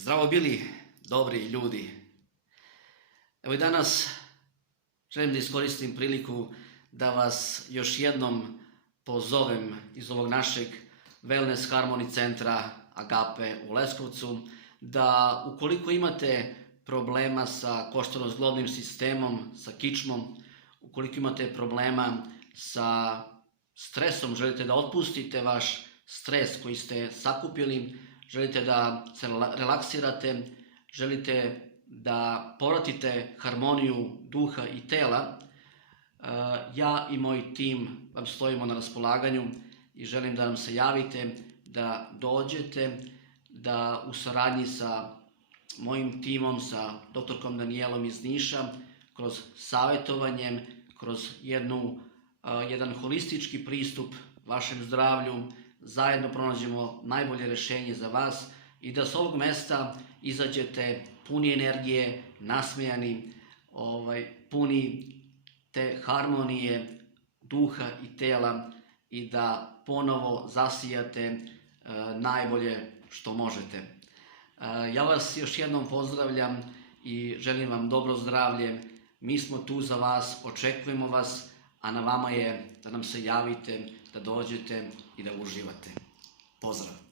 Zdravo bili, dobri ljudi. Evo i danas želim da iskoristim priliku da vas još jednom pozovem iz ovog našeg Wellness Harmony centra Agape u Leskovcu, da ukoliko imate problema sa koštano-zglobnim sistemom, sa kičmom, ukoliko imate problema sa stresom, želite da otpustite vaš stres koji ste sakupili, želite da se relaksirate, želite da povratite harmoniju duha i tela, ja i moj tim vam stojimo na raspolaganju i želim da nam se javite, da dođete, da u saradnji sa mojim timom, sa doktorkom Danijelom iz Niša, kroz savjetovanjem, kroz jedan holistički pristup vašem zdravlju, zajedno pronađemo najbolje rešenje za vas i da s ovog mesta izađete puni energije, nasmejani, puni te harmonije duha i tela i da ponovo zasijate najbolje što možete. Ja vas još jednom pozdravljam i želim vam dobro zdravlje. Mi smo tu za vas, očekujemo vas, a na vama je da nam se javite, da dođete i da uživate. Pozdrav!